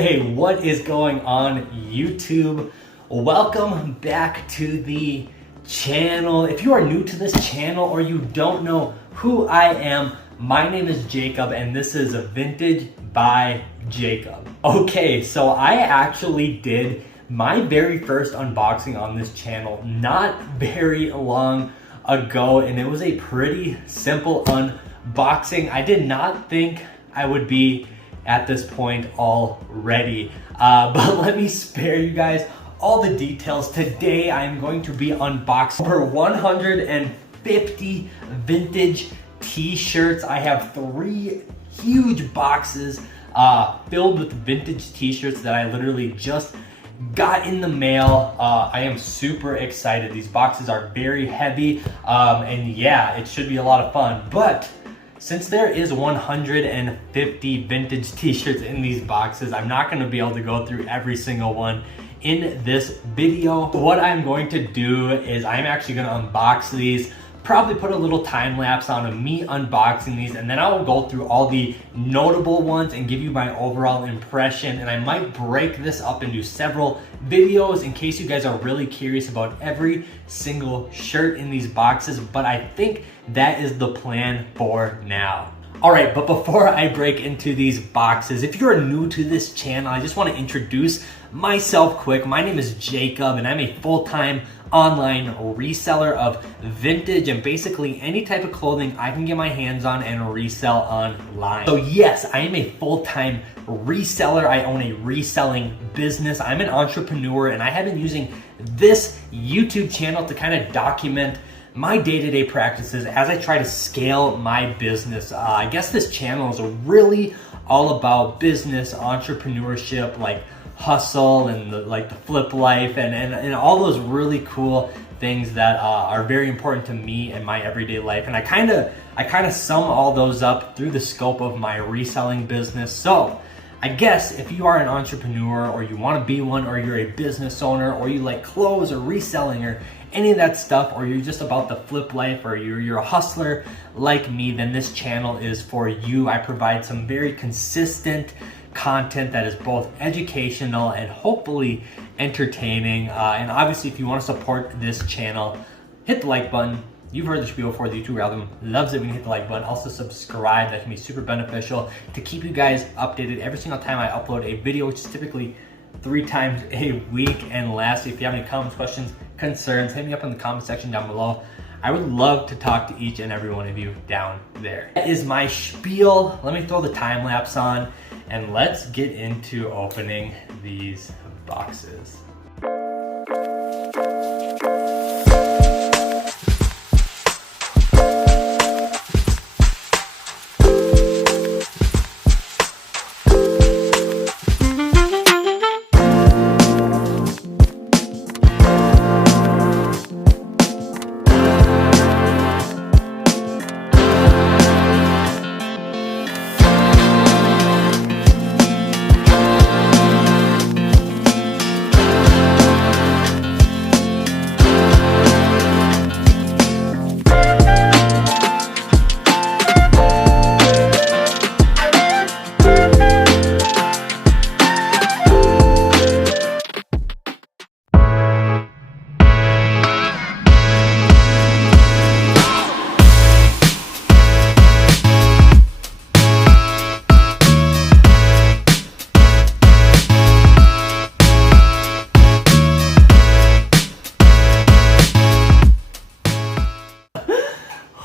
Hey, what is going on YouTube? Welcome back to the channel. If you are new to this channel or you don't know who I am, my name is Jacob and this is Vintage by Jacob. Okay, so I actually did my very first unboxing on this channel not very long ago, and it was a pretty simple unboxing. I did not think I would be at this point already, but let me spare you guys all the details. Today I'm going to be unboxing over 150 vintage t-shirts. I have 3 huge boxes filled with vintage t-shirts that I literally just got in the mail. I am super excited. These boxes are very heavy, and yeah, it should be a lot of fun. But since there is 150 vintage t-shirts in these boxes, I'm not going to be able to go through every single one in this video. What I'm going to do is I'm actually going to unbox these, probably put a little time lapse on of me unboxing these, and then I will go through all the notable ones and give you my overall impression. And I might break this up into several videos in case you guys are really curious about every single shirt in these boxes, but I think that is the plan for now. All right, but before I break into these boxes, if you're new to this channel, I just want to introduce myself quick. My name is Jacob and I'm a full-time online reseller of vintage and basically any type of clothing I can get my hands on and resell online. So yes, I am a full-time reseller. I own a reselling business. I'm an entrepreneur and I have been using this YouTube channel to kind of document my day-to-day practices as I try to scale my business. I guess this channel is really all about business, entrepreneurship, like hustle and the flip life and all those really cool things that are very important to me in my everyday life. And I kind of sum all those up through the scope of my reselling business. So I guess if you are an entrepreneur or you want to be one, or you're a business owner, or you like clothes or reselling or any of that stuff, or you're just about the flip life, or you're a hustler like me, then this channel is for you. I provide some very consistent content that is both educational and hopefully entertaining. And obviously, if you want to support this channel, hit the like button. You've heard the spiel before. The YouTube algorithm loves it when you hit the like button. Also subscribe. That can be super beneficial to keep you guys updated every single time I upload a video, which is typically 3 times a week. And lastly, if you have any comments, questions, concerns, hit me up in the comment section down below. I would love to talk to each and every one of you down there. That is my spiel. Let me throw the time lapse on and let's get into opening these boxes.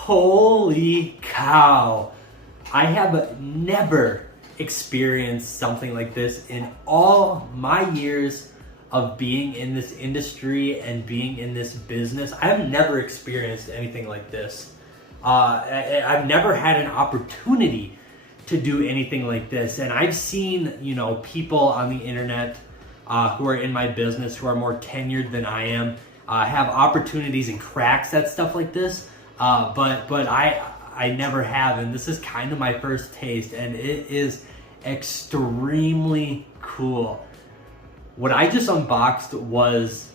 Holy cow. I have never experienced something like this in all my years of being in this industry and being in this business. I have never experienced anything like this. I've never had an opportunity to do anything like this. And I've seen, people on the internet who are in my business, who are more tenured than I am, have opportunities and cracks at stuff like this. But I never have, and this is kind of my first taste, and it is extremely cool. What I just unboxed was,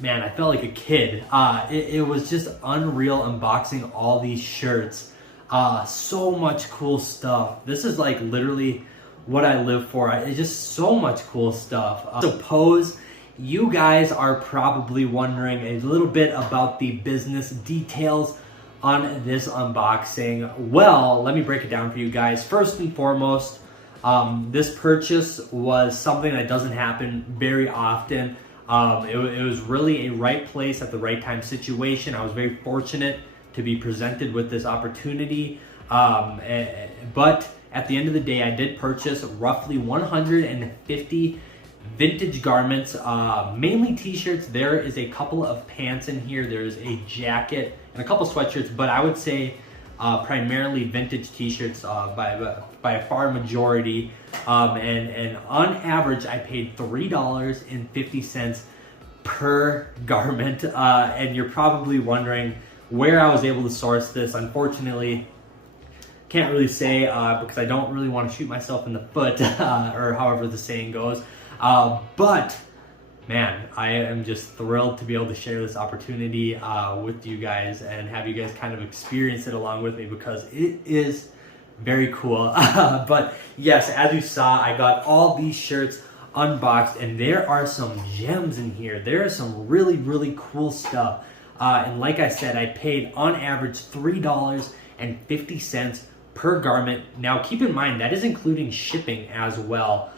man, I felt like a kid. It was just unreal unboxing all these shirts. So much cool stuff. This is like literally what I live for. It's just so much cool stuff. I suppose you guys are probably wondering a little bit about the business details on this unboxing. Well, let me break it down for you guys. First and foremost, this purchase was something that doesn't happen very often. It was really a right place at the right time situation. I was very fortunate to be presented with this opportunity. But at the end of the day, I did purchase roughly 150 vintage garments, mainly t-shirts. There is a couple of pants in here. There's a jacket and a couple sweatshirts, but I would say primarily vintage t-shirts by a far majority. And on average, I paid $3.50 per garment. And you're probably wondering where I was able to source this. Unfortunately, can't really say because I don't really want to shoot myself in the foot or however the saying goes. But man, I am just thrilled to be able to share this opportunity with you guys and have you guys kind of experience it along with me, because it is very cool. But yes, as you saw, I got all these shirts unboxed, and there are some gems in here. There is some really, really cool stuff. And like I said, I paid on average $3.50 per garment. Now keep in mind, that is including shipping as well,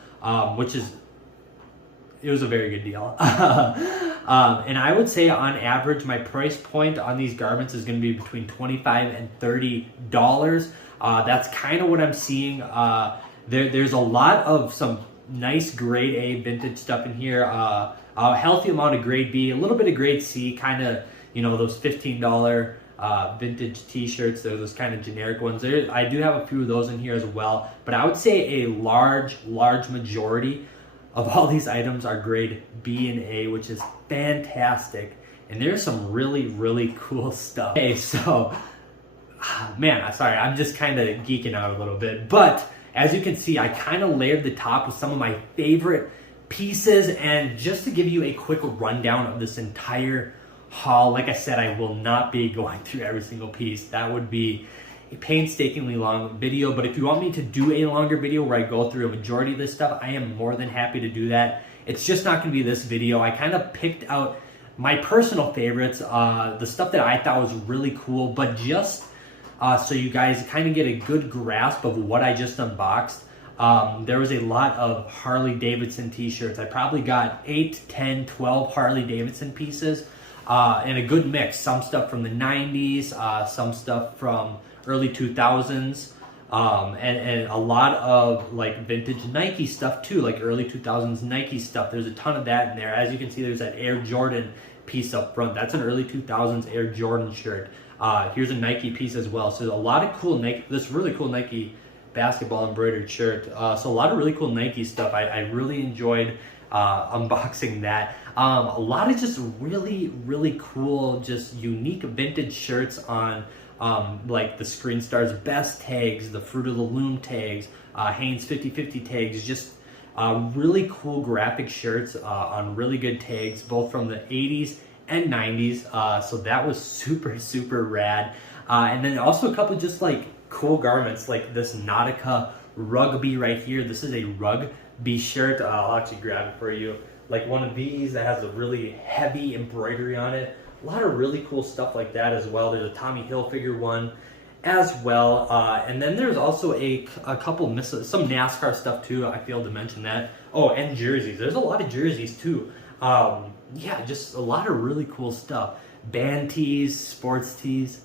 it was a very good deal. And I would say on average, my price point on these garments is going to be between $25 and $30. That's kind of what I'm seeing. There's a lot of some nice grade A vintage stuff in here. A healthy amount of grade B, a little bit of grade C, kind of, you know, those $15 vintage t-shirts. They're those kind of generic ones. I do have a few of those in here as well, but I would say a large majority of all these items are grade B and A, which is fantastic. And there's some really, really cool stuff. Okay, so, man, sorry, I'm just kind of geeking out a little bit. But as you can see, I kind of layered the top with some of my favorite pieces. And just to give you a quick rundown of this entire haul, like I said, I will not be going through every single piece. That would be a painstakingly long video, but if you want me to do a longer video where I go through a majority of this stuff, I am more than happy to do that. It's just not going to be this video. I kind of picked out my personal favorites, the stuff that I thought was really cool, but just so you guys kind of get a good grasp of what I just unboxed. There was a lot of Harley Davidson t-shirts. I probably got 8, 10, 12 Harley Davidson pieces, and a good mix. Some stuff from the 90s, some stuff from early 2000s, and a lot of like vintage Nike stuff too, like early 2000s Nike stuff. There's a ton of that in there. As you can see, there's that Air Jordan piece up front. That's an early 2000s Air Jordan shirt. Here's a Nike piece as well. So a lot of cool Nike, this really cool Nike basketball embroidered shirt. So a lot of really cool Nike stuff. I really enjoyed unboxing that. A lot of just really, really cool, just unique vintage shirts on like the Screen Star's Best tags, the Fruit of the Loom tags, Hanes 50/50 tags, just really cool graphic shirts on really good tags, both from the 80s and 90s. So that was super, super rad. And then also a couple just like cool garments, like this Nautica Rugby right here. This is a rugby shirt. I'll actually grab it for you. Like one of these that has a really heavy embroidery on it. A lot of really cool stuff like that as well. There's a Tommy Hilfiger one as well. And then there's also a couple, some NASCAR stuff too. I failed to mention that. Oh, and jerseys. There's a lot of jerseys too. Yeah, just a lot of really cool stuff. Band tees, sports tees.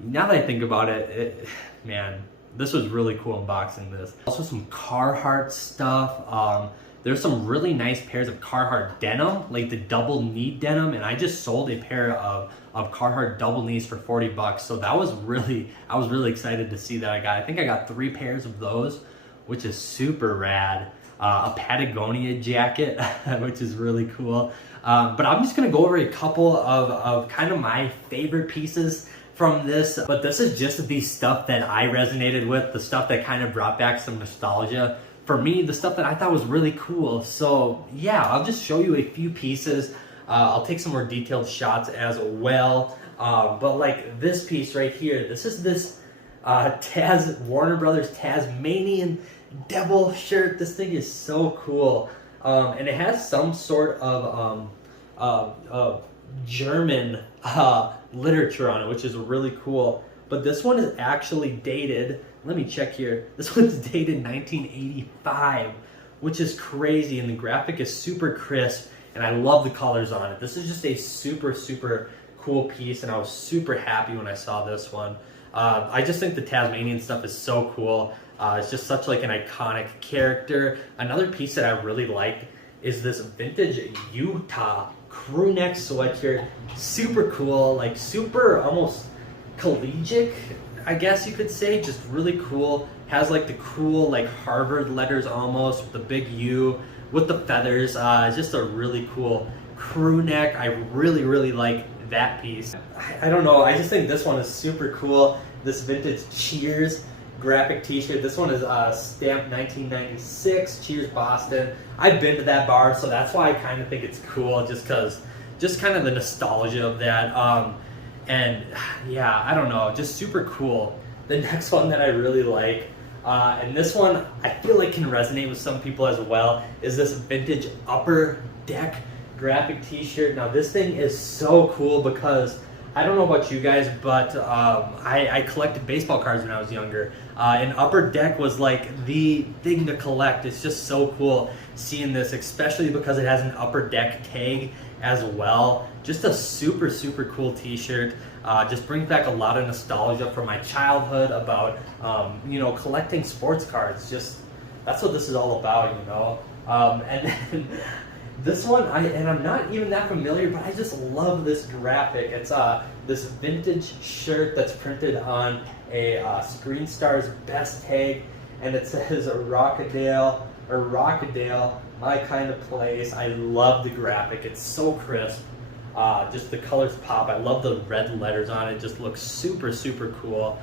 Now that I think about it, man, this was really cool unboxing this. Also some Carhartt stuff. There's some really nice pairs of Carhartt denim, like the double knee denim, and I just sold a pair of Carhartt double knees for $40. So that was really, I was really excited to see that. I think I got 3 pairs of those, which is super rad. A Patagonia jacket, which is really cool. But I'm just gonna go over a couple of kind of my favorite pieces from this. But this is just the stuff that I resonated with, the stuff that kind of brought back some nostalgia for me, the stuff that I thought was really cool. So yeah, I'll just show you a few pieces. I'll take some more detailed shots as well. But like this piece right here, this is this Warner Brothers Tasmanian devil shirt. This thing is so cool. And it has some sort of German literature on it, which is really cool. But this one is actually dated, let me check here. This one's dated 1985, which is crazy. And the graphic is super crisp. And I love the colors on it. This is just a super, super cool piece. And I was super happy when I saw this one. I just think the Tasmanian stuff is so cool. It's just such like an iconic character. Another piece that I really like is this vintage Utah crew neck sweatshirt. Super cool, like super almost collegiate, I guess you could say. Just really cool. Has like the cool like Harvard letters almost with the big U with the feathers. It's just a really cool crew neck. I really, really like that piece. I don't know, I just think this one is super cool. This vintage Cheers graphic t-shirt. This one is stamped 1996, Cheers Boston. I've been to that bar, so that's why I kind of think it's cool, just kind of the nostalgia of that. And yeah, I don't know, just super cool. The next one that I really like, and this one I feel like can resonate with some people as well, is this vintage Upper Deck graphic t-shirt. Now this thing is so cool because I don't know about you guys, but I collected baseball cards when I was younger, and Upper Deck was like the thing to collect. It's just so cool seeing this, especially because it has an Upper Deck tag as well. Just a super, super cool t-shirt. Just brings back a lot of nostalgia from my childhood about, you know, collecting sports cards. Just, that's what this is all about, you know. And then this one, I'm not even that familiar, but I just love this graphic. It's this vintage shirt that's printed on a Screen Star's Best tag, and it says Rockadale, my kind of place. I love the graphic. It's so crisp. Just the colors pop. I love the red letters on it. It just looks super, super cool.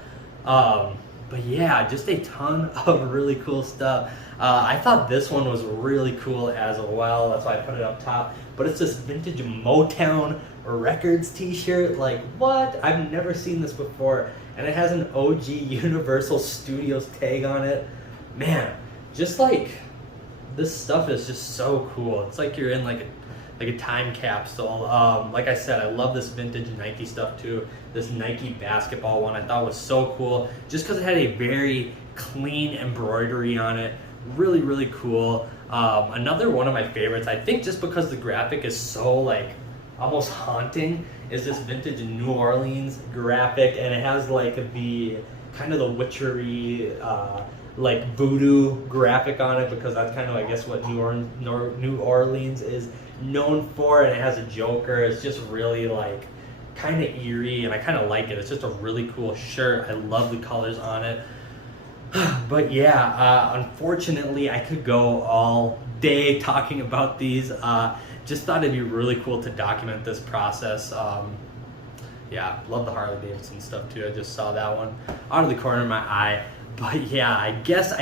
But yeah, just a ton of really cool stuff. I thought this one was really cool as well. That's why I put it up top. But it's this vintage Motown Records t-shirt. Like, what? I've never seen this before. And it has an OG Universal Studios tag on it. Man, just like, this stuff is just so cool. It's like you're in like a time capsule. Like I said, I love this vintage Nike stuff too. This Nike basketball one I thought was so cool, just because it had a very clean embroidery on it. Really, really cool. Another one of my favorites, I think just because the graphic is so like almost haunting, is this vintage New Orleans graphic, and it has like the kind of the witchery like voodoo graphic on it, because that's kind of, I guess, what New Orleans is known for. And it has a Joker. It's just really like kind of eerie, and I kind of like it. It's just a really cool shirt. I love the colors on it. But yeah, unfortunately I could go all day talking about these. Just thought it'd be really cool to document this process. Yeah, love the Harley Davidson stuff too. I just saw that one out of the corner of my eye. But yeah, I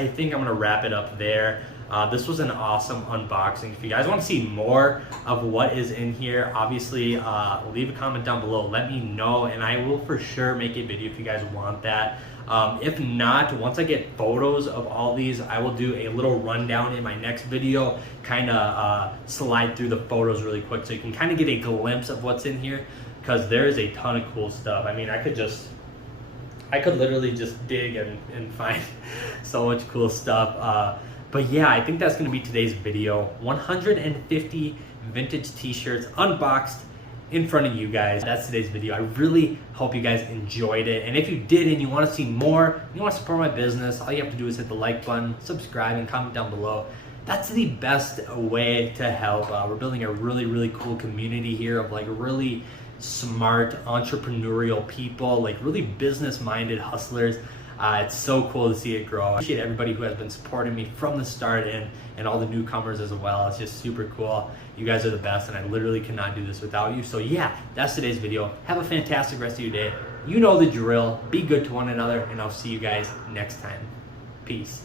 think I'm gonna wrap it up there. This was an awesome unboxing. If you guys want to see more of what is in here, obviously leave a comment down below. Let me know, and I will for sure make a video if you guys want that. If not, once I get photos of all these, I will do a little rundown in my next video, kind of slide through the photos really quick so you can kind of get a glimpse of what's in here, because there is a ton of cool stuff. I mean, I could literally just dig and find so much cool stuff. But yeah, I think that's going to be today's video. 150 vintage t-shirts unboxed in front of you guys. That's today's video. I really hope you guys enjoyed it. And if you did and you want to see more, you want to support my business, all you have to do is hit the like button, subscribe, and comment down below. That's the best way to help. We're building a really, really cool community here of like really smart entrepreneurial people, like really business-minded hustlers. It's so cool to see it grow. I appreciate everybody who has been supporting me from the start, and all the newcomers as well. It's just super cool. You guys are the best, and I literally cannot do this without you. So yeah, that's today's video. Have a fantastic rest of your day. You know the drill. Be good to one another, and I'll see you guys next time. Peace.